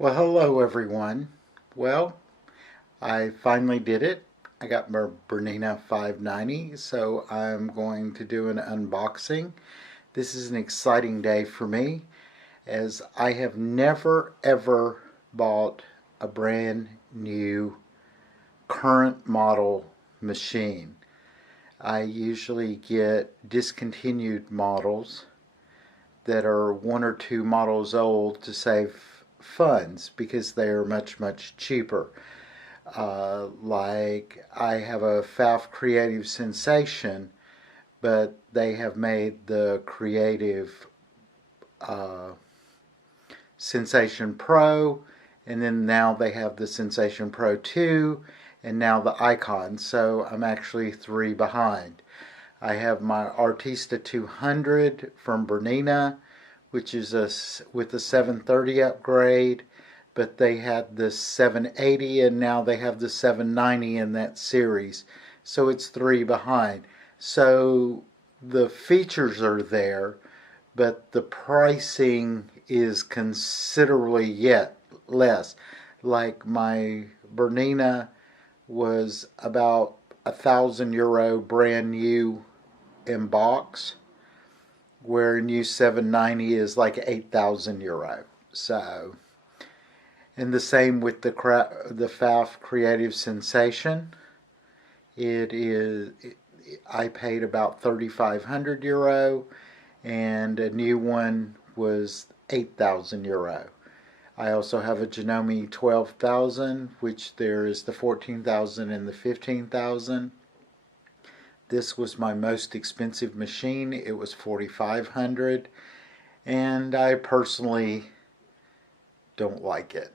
Well, hello everyone. Well, I finally did it. I got my Bernina 590, so I'm going to do an unboxing. This is an exciting day for me as I have never ever bought a brand new current model machine. I usually get discontinued models that are one or two models old to save funds because they are much cheaper. Like I have a Pfaff Creative Sensation, but they have made the Creative Sensation Pro, and then now they have the Sensation Pro 2, and now the Icon, so I'm actually 3 behind. I have my Artista 200 from Bernina, which is with the 730 upgrade, but they had the 780 and now they have the 790 in that series, so it's 3 behind. So the features are there, but the pricing is considerably yet less. Like my Bernina was about €1,000 brand new in box, where a new 790 is like €8,000. So, and the same with the Pfaff Creative Sensation. I paid about €3,500, and a new one was €8,000. I also have a Janome 12,000, which there is the 14,000 and the 15,000. This was my most expensive machine. It was $4,500, and I personally don't like it.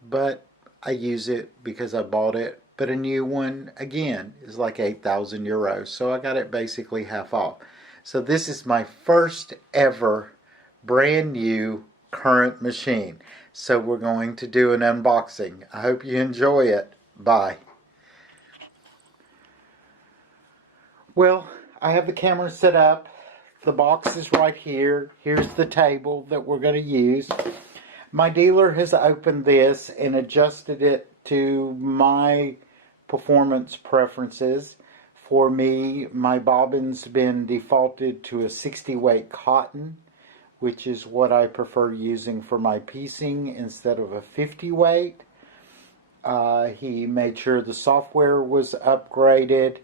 But I use it because I bought it. But a new one, again, is like €8,000, so I got it basically half off. So this is my first ever brand new current machine. So we're going to do an unboxing. I hope you enjoy it. Bye. Well, I have the camera set up. The box is right here. Here's the table that we're going to use. My dealer has opened this and adjusted it to my performance preferences. For me, my bobbin's been defaulted to a 60 weight cotton, which is what I prefer using for my piecing instead of a 50 weight. He made sure the software was upgraded,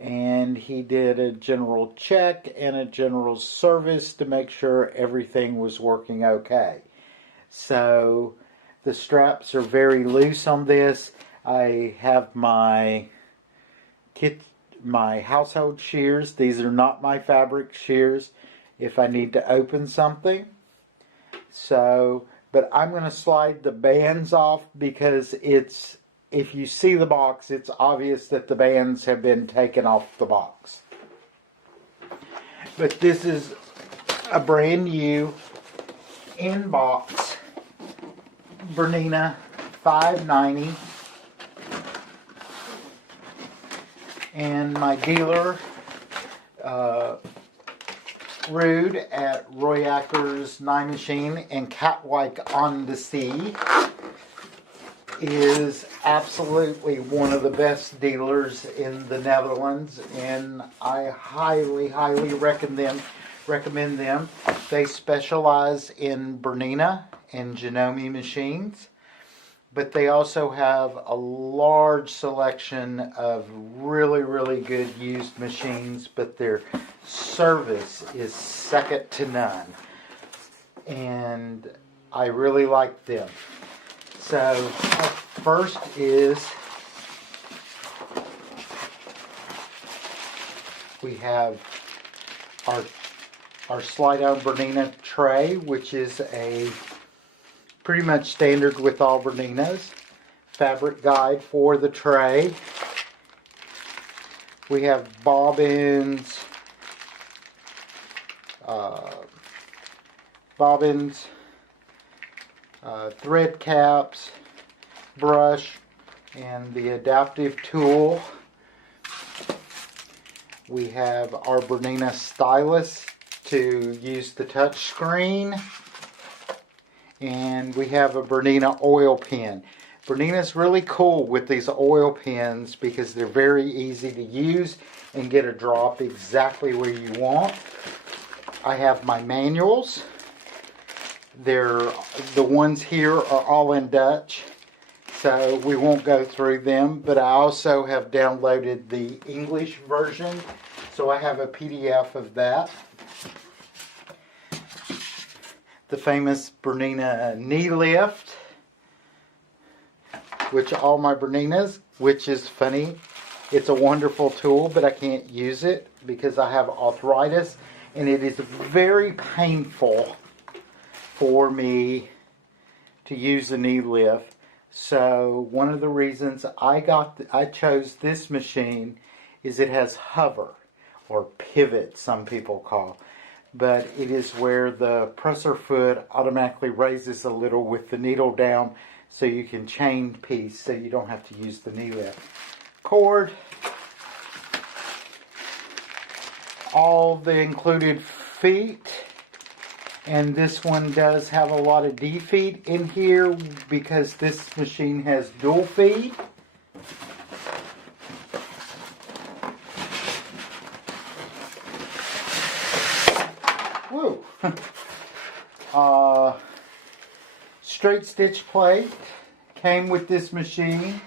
and he did a general check and a general service to make sure everything was working okay. So the straps are very loose on this. I have my household shears. These are not my fabric shears if I need to open something. So, but I'm going to slide the bands off because if you see the box, it's obvious that the bands have been taken off the box. But this is a brand new in-box Bernina 590. And my dealer, Rude at Roy Acker's Nye Machine and Katwijk on the Sea, is absolutely one of the best dealers in the Netherlands, and I highly recommend them. They specialize in Bernina and Janome machines, but they also have a large selection of really good used machines, but their service is second to none, and I really like them. So first is we have our slide-out Bernina tray, which is a pretty much standard with all Berninas. Fabric guide for the tray. We have bobbins, thread caps, brush, and the adaptive tool. We have our Bernina stylus to use the touch screen, And we have a Bernina oil pen. Bernina's really cool with these oil pens because they're very easy to use and get a drop exactly where you want. I have my manuals. The ones here are all in Dutch, so we won't go through them, but I also have downloaded the English version, so I have a PDF of that. The famous Bernina knee lift, which all my Berninas, which is funny. It's a wonderful tool, but I can't use it because I have arthritis, and it is very painful for me to use the knee lift. So one of the reasons I chose this machine is it has hover, or pivot some people call. But it is where the presser foot automatically raises a little with the needle down, so you can chain piece so you don't have to use the knee lift. Cord, all the included feet, and this one does have a lot of D feet in here because this machine has dual feed. Woo! Straight stitch plate came with this machine.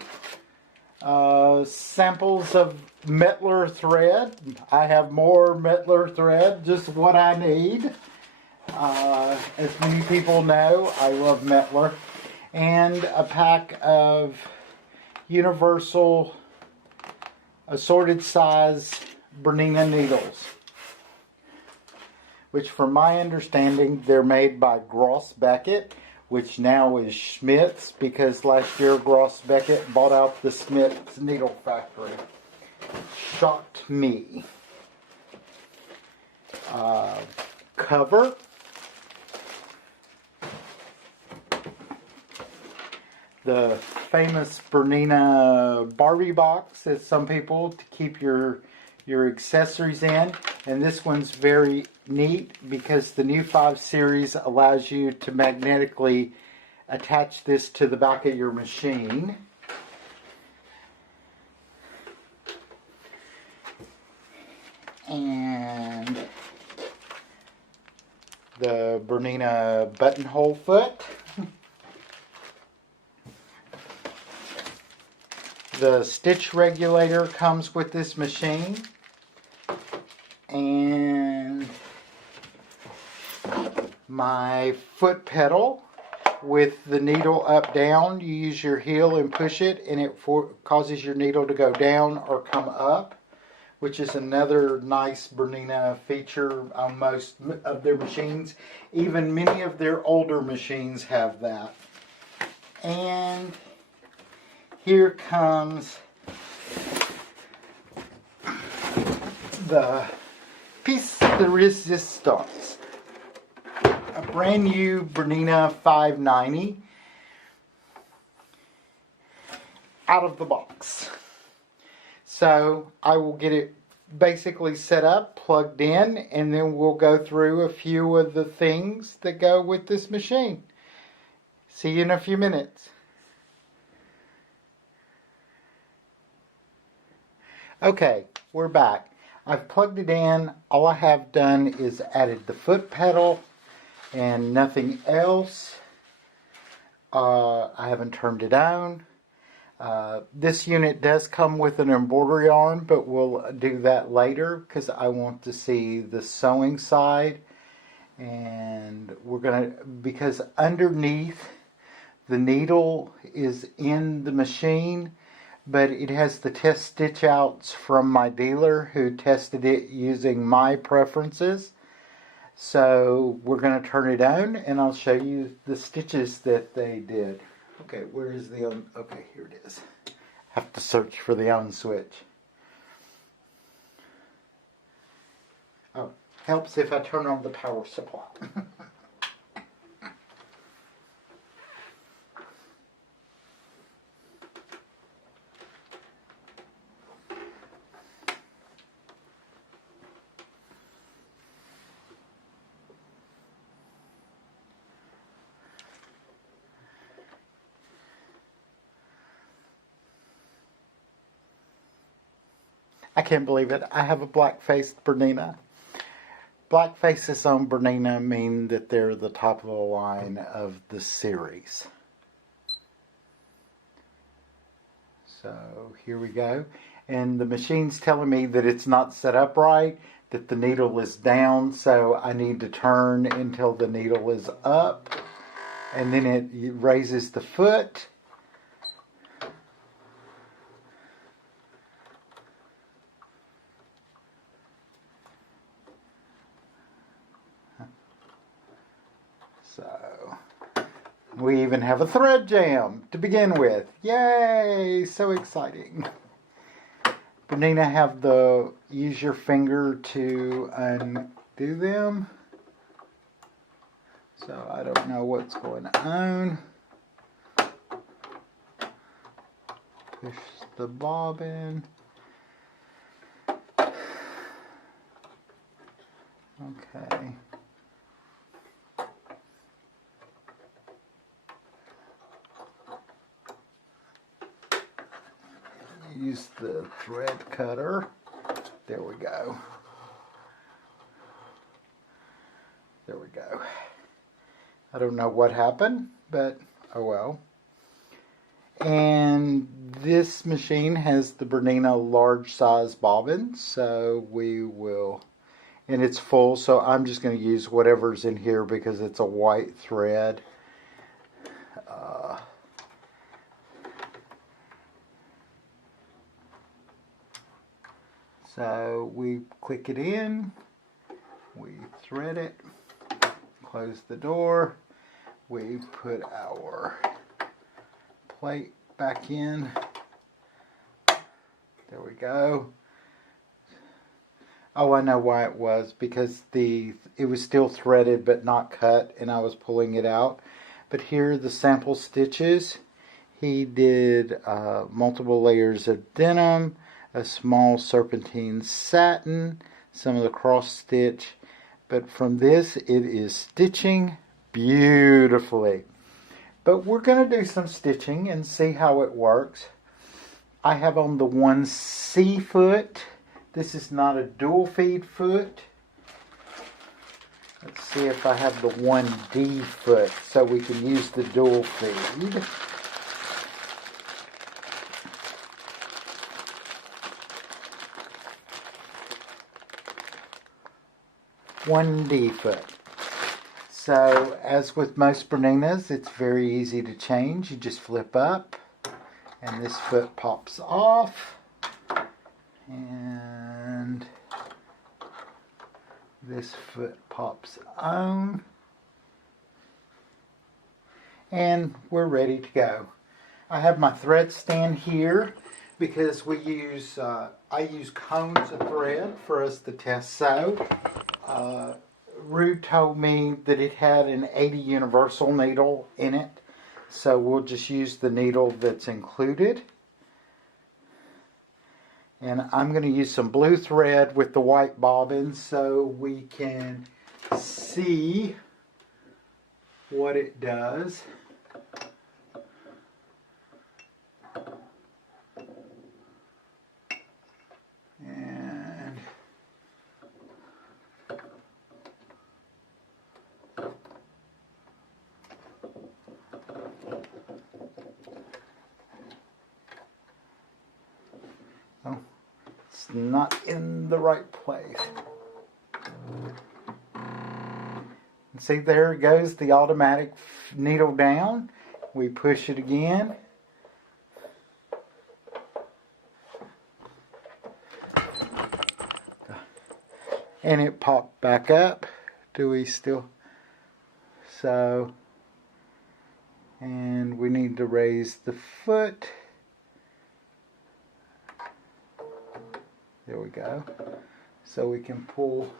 Samples of Mettler thread. I have more Mettler thread, just what I need. As many people know, I love Mettler. And a pack of universal assorted size Bernina needles, which from my understanding they're made by Gross Beckett, which now is Schmidt's, because last year Gross Beckett bought out the Schmidt's needle factory. Shocked me. Cover. The famous Bernina Barbie box, as some people, to keep your accessories in. And this one's very neat because the new 5 series allows you to magnetically attach this to the back of your machine. And the Bernina buttonhole foot. The stitch regulator comes with this machine. And my foot pedal with the needle up down. You use your heel and push it, and it causes your needle to go down or come up, which is another nice Bernina feature on most of their machines. Even many of their older machines have that. And here comes the piece de resistance, a brand new Bernina 590 out of the box. So I will get it basically set up, plugged in, and then we'll go through a few of the things that go with this machine. See you in a few minutes. Okay, we're back. I've plugged it in. All I have done is added the foot pedal and nothing else. I haven't turned it on. This unit does come with an embroidery arm, but we'll do that later because I want to see the sewing side. And we're going to, because underneath the needle is in the machine, but it has the test stitch outs from my dealer who tested it using my preferences. So we're going to turn it on and I'll show you the stitches that they did. Okay, where is the on? Okay, here it is. Have to search for the on switch. Oh, helps if I turn on the power supply. I can't believe it. I have a black-faced Bernina. Black faces on Bernina mean that they're the top of the line of the series. So here we go. And the machine's telling me that it's not set up right, that the needle is down, so I need to turn until the needle is up. And then it raises the foot. So, we even have a thread jam to begin with. Yay! So exciting. Bernina have the use your finger to undo them. So I don't know what's going on. Push the bobbin. Okay. Use the thread cutter. There we go. There we go. I don't know what happened, but oh well. And this machine has the Bernina large size bobbin, so we will, and it's full, so I'm just going to use whatever's in here because it's a white thread. So we click it in, we thread it, close the door, we put our plate back in. There we go. Oh, I know why it was, because it was still threaded but not cut, and I was pulling it out. But here are the sample stitches. He did multiple layers of denim, a small serpentine satin, some of the cross stitch, but from this it is stitching beautifully. But we're going to do some stitching and see how it works. I have on the 1C foot. This is not a dual feed foot. Let's see if I have the 1D foot so we can use the dual feed. One D foot. So, as with most Berninas, it's very easy to change. You just flip up, and this foot pops off, and this foot pops on, and we're ready to go. I have my thread stand here because we use I use cones of thread for us to test sew. Rude told me that it had an 80 universal needle in it, so we'll just use the needle that's included. And I'm going to use some blue thread with the white bobbin so we can see what it does. Oh, it's not in the right place. And see, there it goes, the automatic needle down. We push it again. And it popped back up. Do we still? So, and we need to raise the foot. There we go. So we can pull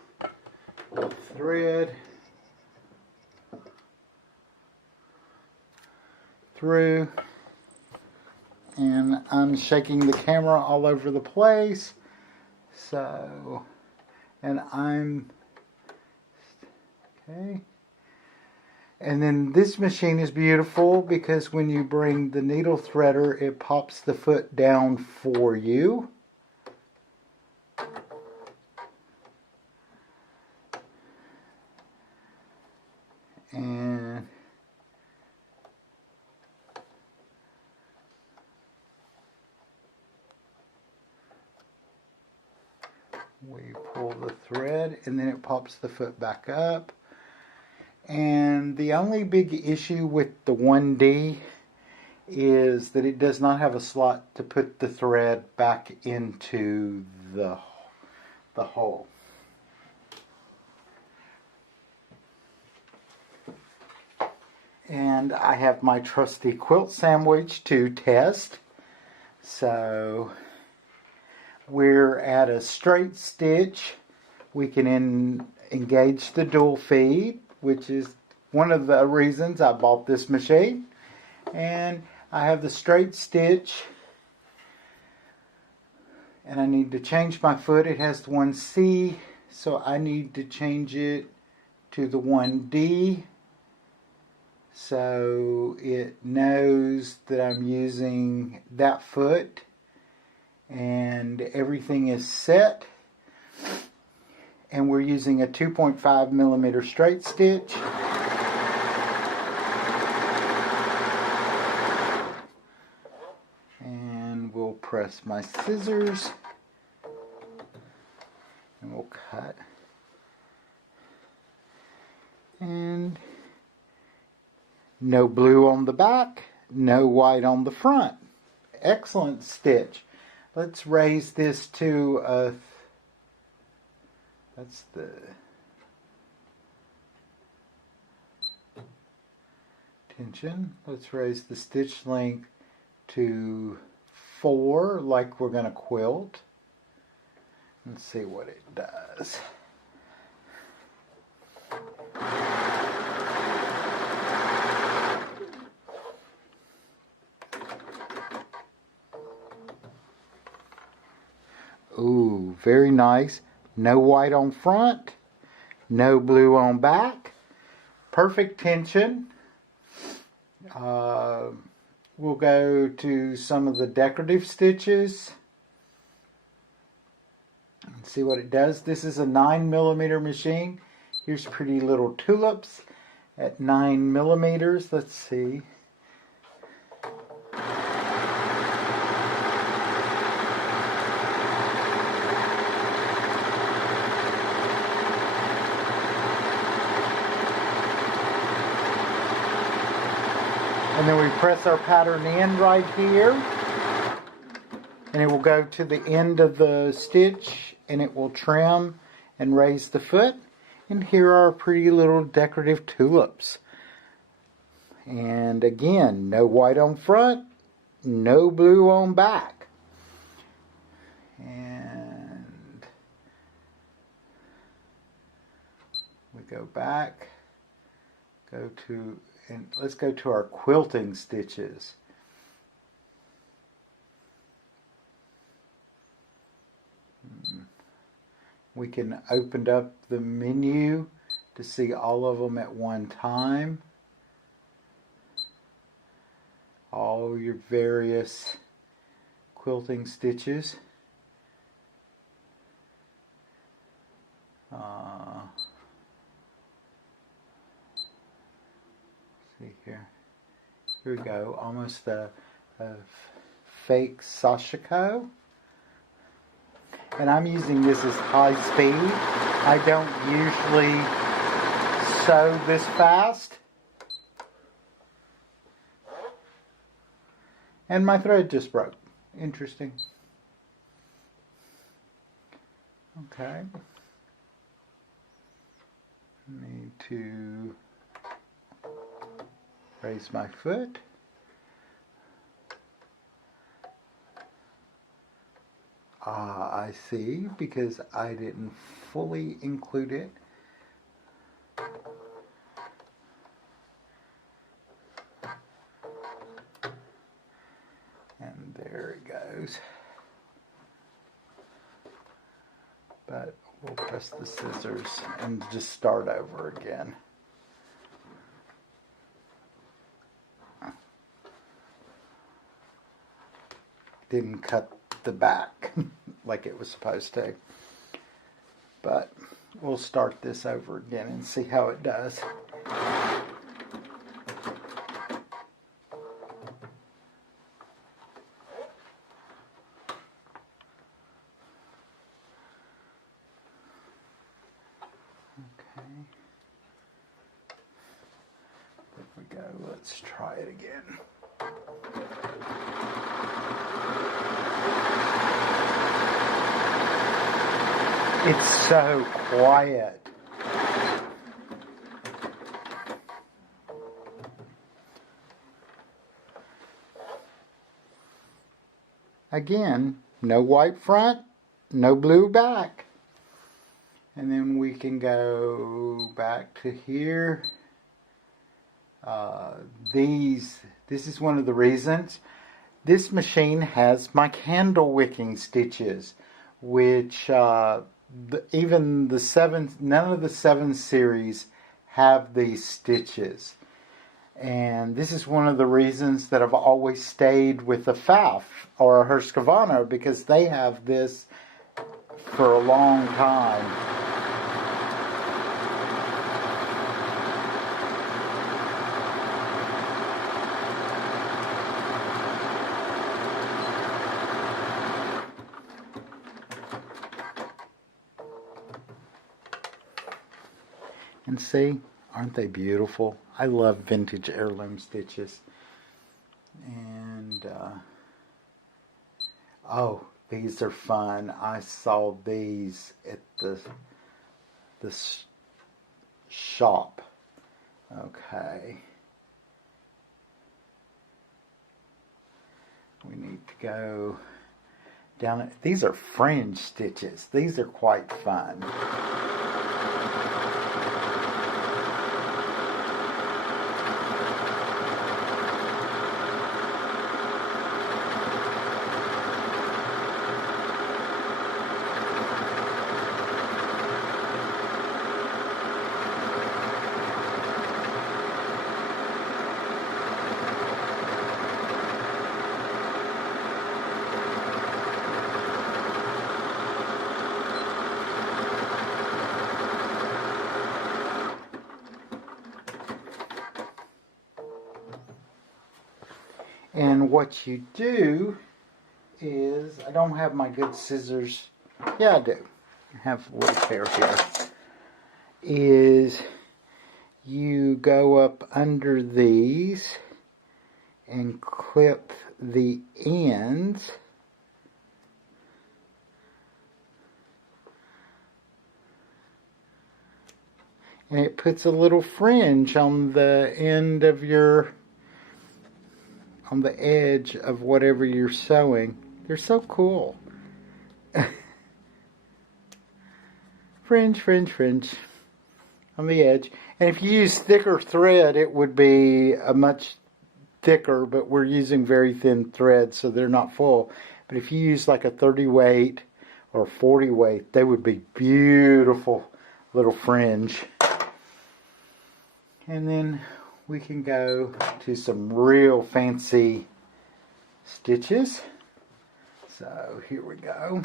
the thread through. And I'm shaking the camera all over the place. So, and I'm, okay. And then this machine is beautiful because when you bring the needle threader, it pops the foot down for you. And we pull the thread, and then it pops the foot back up. And the only big issue with the 1D is that it does not have a slot to put the thread back into the hole. And I have my trusty quilt sandwich to test. So we're at a straight stitch. We can engage the dual feed, which is one of the reasons I bought this machine. And I have the straight stitch, and I need to change my foot. It has the 1C, so I need to change it to the 1D, so it knows that I'm using that foot, and everything is set. And we're using a 2.5 millimeter straight stitch. And we'll press my scissors and we'll cut. And no blue on the back, no white on the front. Excellent stitch. Let's raise this to a, that's the tension. Let's raise the stitch length to 4 like we're going to quilt. Let's see what it does. Ooh, very nice. No white on front, no blue on back. Perfect tension. We'll go to some of the decorative stitches and see what it does. This is a 9 millimeter machine. Here's pretty little tulips at 9 millimeters. Let's see. And then we press our pattern in right here, and it will go to the end of the stitch, and it will trim and raise the foot. And here are our pretty little decorative tulips. And again, no white on front, no blue on back. And we go back, go to, and let's go to our quilting stitches. We can open up the menu to see all of them at one time. All your various quilting stitches. See here. Here we go. Almost a fake Sashiko. And I'm using this as high speed. I don't usually sew this fast. And my thread just broke. Interesting. Okay. Need to raise my foot. I see, because I didn't fully include it. And there it goes. But we'll press the scissors and just start over again. Didn't cut the back like it was supposed to. But we'll start this over again and see how it does. go. Let's try it again. It's so quiet. Again, no white front, no blue back. And then we can go back to here. This is one of the reasons. This machine has my candle wicking stitches, which none of the 7 series have these stitches. And this is one of the reasons that I've always stayed with the Pfaff or a Husqvarna, because they have this for a long time. And see, aren't they beautiful? I love vintage heirloom stitches. And, oh, these are fun. I saw these at the shop. Okay. We need to go down. These are fringe stitches. These are quite fun. And what you do is, I don't have my good scissors. Yeah, I do. I have a little pair here. Is you go up under these and clip the ends. And it puts a little fringe on the end of on the edge of whatever you're sewing. They're so cool. Fringe, fringe, fringe on the edge. And if you use thicker thread, it would be a much thicker, but we're using very thin thread, so they're not full. But if you use like a 30 weight or 40 weight, they would be beautiful little fringe. And then we can go to some real fancy stitches. So here we go.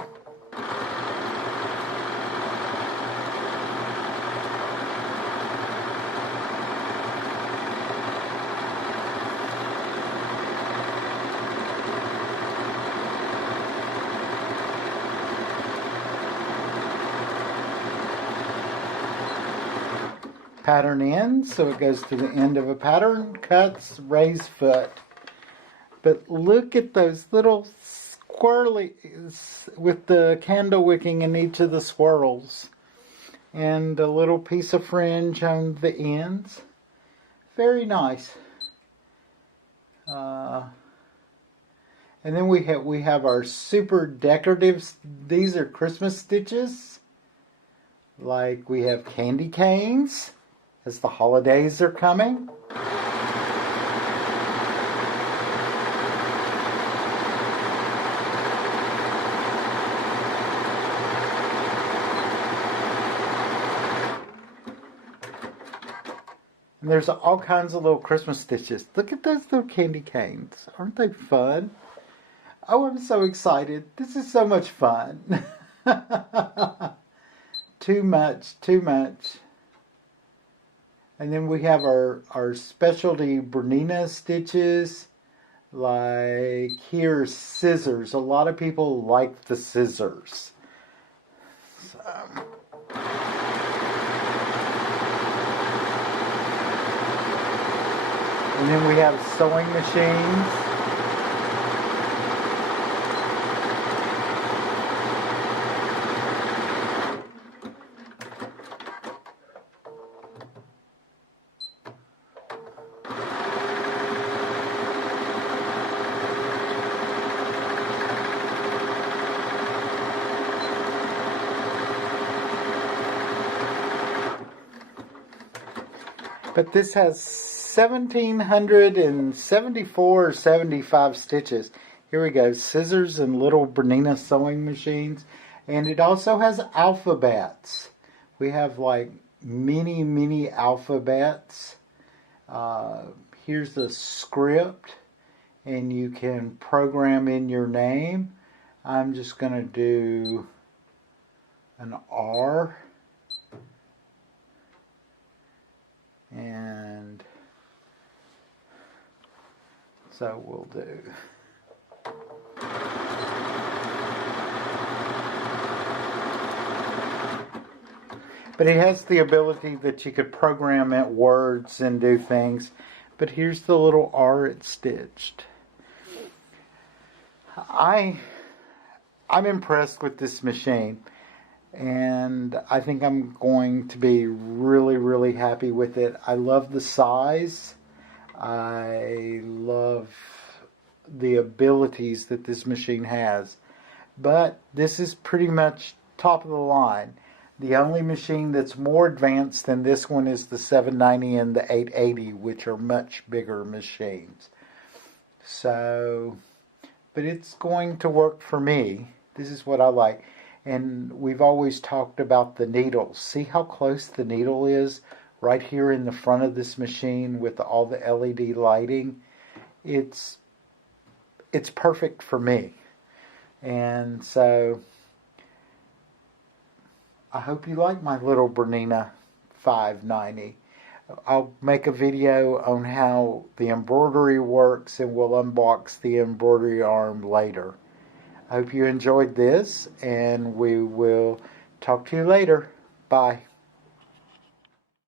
Pattern ends, so it goes to the end of a pattern, cuts, raised foot. But look at those little squirrelies with the candle wicking in each of the swirls. And a little piece of fringe on the ends. Very nice. And then we have our super decorative, these are Christmas stitches. Like we have candy canes as the holidays are coming. And there's all kinds of little Christmas stitches. Look at those little candy canes. Aren't they fun? Oh, I'm so excited. This is so much fun. Too much, too much. And then we have our specialty Bernina stitches. Like here, scissors. A lot of people like the scissors. So. And then we have sewing machines. But this has 1,774 or 75 stitches. Here we go, scissors and little Bernina sewing machines. And it also has alphabets. We have like many alphabets. Here's the script, and you can program in your name. I'm just going to do an R. And so we'll do. But it has the ability that you could program at words and do things. But here's the little R it stitched. I'm impressed with this machine. And I think I'm going to be really happy with it. I love the size. I love the abilities that this machine has. But this is pretty much top of the line. The only machine that's more advanced than this one is the 790 and the 880, which are much bigger machines. So, but it's going to work for me. This is what I like. And we've always talked about the needles. See how close the needle is right here in the front of this machine with all the LED lighting? It's perfect for me. And so I hope you like my little Bernina 590. I'll make a video on how the embroidery works, and we'll unbox the embroidery arm later. I hope you enjoyed this, and we will talk to you later. Bye.